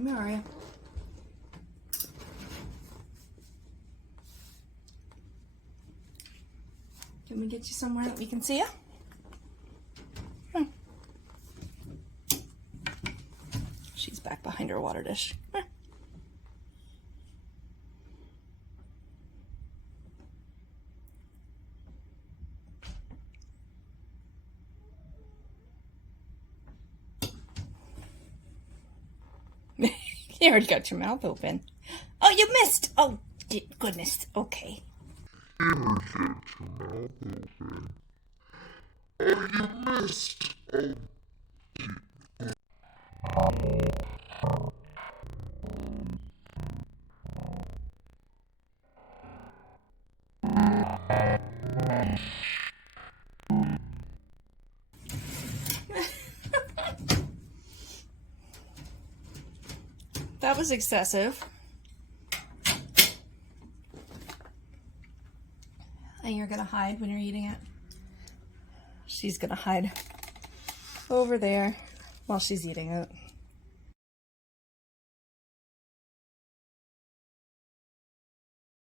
Come here, Arya. Can we get you somewhere that we can see you? She's back behind her water dish. You already got your mouth open. Oh, you missed! Oh, goodness. Okay. You missed. That was excessive. And you're gonna hide when you're eating it. She's gonna hide over there while she's eating it.